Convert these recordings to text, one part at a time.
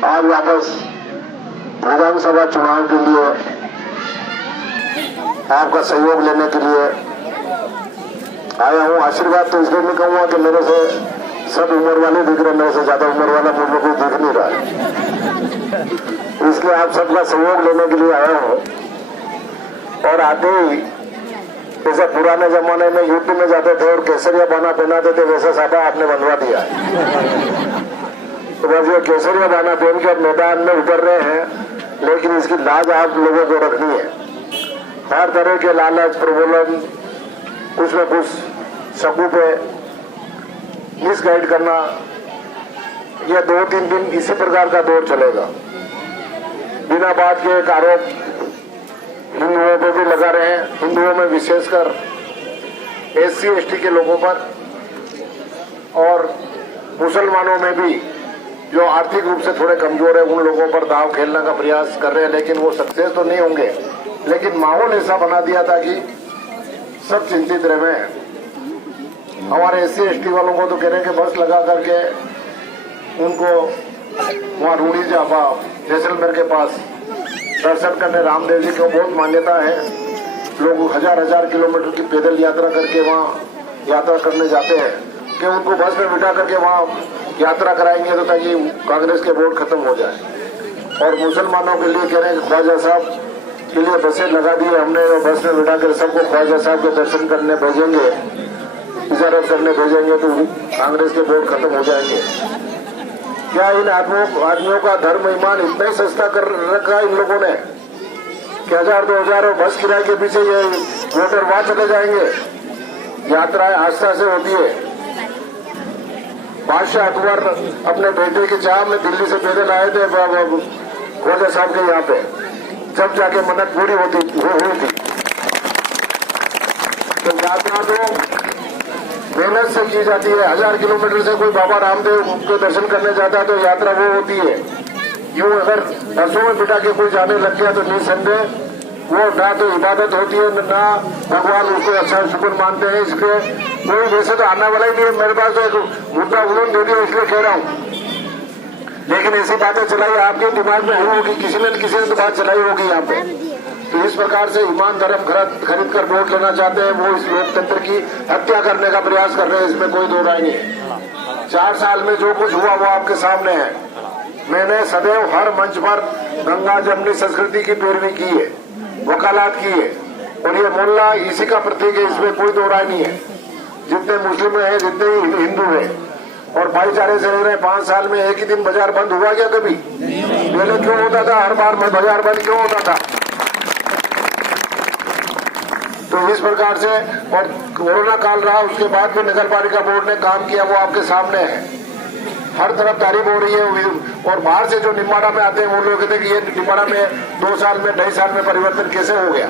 आज वापस विधानसभा चुनाव के लिए आपका सहयोग लेने के लिए आया हूँ। आशीर्वाद तो इसलिए नहीं कहूँगा कि मेरे से सब उम्र वाले दिख रहे, मेरे से ज्यादा उम्र वाला मुझे कोई दिख नहीं रहा है, इसलिए आप सबका सहयोग लेने के लिए आया हूँ। और आते ही जैसे पुराने जमाने में युद्ध में जाते थे और केसरिया बाना पहनाते थे, वैसा सादा आपने बनवा दिया है। तो बस ये केसरिया बाना पहन के मैदान में उतर रहे हैं, लेकिन इसकी लाज आप लोगों को रखनी है। हर तरह के लालच प्रबोधन, कुछ न कुछ सबू पे मिसगाइड करना, यह 2-3 दिन इसी प्रकार का दौर चलेगा। बिना बात के एक आरोप हिंदुओं पर भी लगा रहे हैं, हिंदुओं में विशेषकर SC/ST के लोगों पर, और मुसलमानों में भी जो आर्थिक रूप से थोड़े कमजोर है उन लोगों पर दांव खेलने का प्रयास कर रहे हैं। लेकिन वो सक्सेस तो नहीं होंगे, लेकिन माहौल ऐसा बना दिया था कि सब चिंतित रहे। हमारे SC/ST वालों को तो कह रहे हैं कि बस लगा करके उनको वहाँ रूढ़ी जापा जैसलमेर के पास दर्शन करने, रामदेव जी को बहुत मान्यता है, लोग हजार किलोमीटर की पैदल यात्रा करके वहाँ यात्रा करने जाते हैं, कि उनको बस में बिठा करके वहाँ यात्रा कराएंगे तो ताकि कांग्रेस के वोट खत्म हो जाए। और मुसलमानों के लिए कह रहे हैं कि ख्वाजा साहब के लिए बसें लगा दी हमने, और बस में बिठा कर सबको ख्वाजा साहब के दर्शन करने भेजेंगे, इजारत करने भेजेंगे तो कांग्रेस के वोट खत्म हो जाएंगे। क्या इन आदमियों का धर्म ईमान इतना ही सस्ता कर रखा इन लोगों ने कि 1000-2000 और बस किराए के पीछे ये वोटर वहां चले जाएंगे। यात्राएं आस्था से होती है। बादशाह अकबर अपने बेटे की चाह में दिल्ली से पैदल आए थे ख्वाजा साहब के यहाँ पे, जब जाके मन्नत पूरी हुई थी। तो यात्रा तो मेहनत से की जाती है। 1000 किलोमीटर से कोई बाबा रामदेव के दर्शन करने जाता है तो यात्रा वो होती है। यूं अगर बसों में बिठा के कोई जाने लग गया तो निसंदेह वो ना तो इबादत होती है, ना भगवान उसको अच्छा शुक्र मानते हैं। इसलिए कोई वैसे तो आने वाला ही नहीं है। मेरे पास तो एक मुद्दा उन्होंने दे दिया, इसलिए कह रहा हूँ। लेकिन ऐसी बातें चलाई आपके दिमाग में हुई होगी, किसी न किसी ने तो बात चलाई होगी यहाँ पे। तो इस प्रकार से ईमान धर्म खरीद कर वोट लेना चाहते हैं, वो इस लोकतंत्र की हत्या करने का प्रयास कर रहे हैं, इसमें कोई दो राय नहीं है। 4 साल में जो कुछ हुआ वो आपके सामने है। मैंने सदैव हर मंच पर गंगा जमनी संस्कृति की पैरवी की है, वकालत की है, और ये मोहल्ला इसी का प्रतीक है, इसमें कोई दो राय नहीं है। जितने मुस्लिम है, जितने हिंदू है, और भाईचारे से रह रहे। 5 साल में एक ही दिन बाजार बंद हुआ क्या कभी? पहले क्यों होता था? हर बार बाजार बंद क्यों होता था? तो इस प्रकार से, और कोरोना काल रहा, उसके बाद भी नगर पालिका बोर्ड ने काम किया, वो आपके सामने है। हर तरफ तारीफ हो रही है। और बाहर से जो निम्बाड़ा में आते हैं वो लोग कहते हैं कि ये निम्बाड़ा में 2 साल में 2.5 साल में परिवर्तन कैसे हो गया।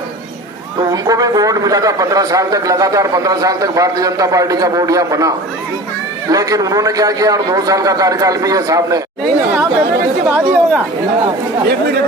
तो उनको भी वोट मिला था 15 साल तक लगातार। 15 साल तक भारतीय जनता पार्टी का बोर्ड यहाँ बना, लेकिन उन्होंने क्या किया, और 2 साल का कार्यकाल भी है सामने। नहीं बाद ही होगा। एक मिनट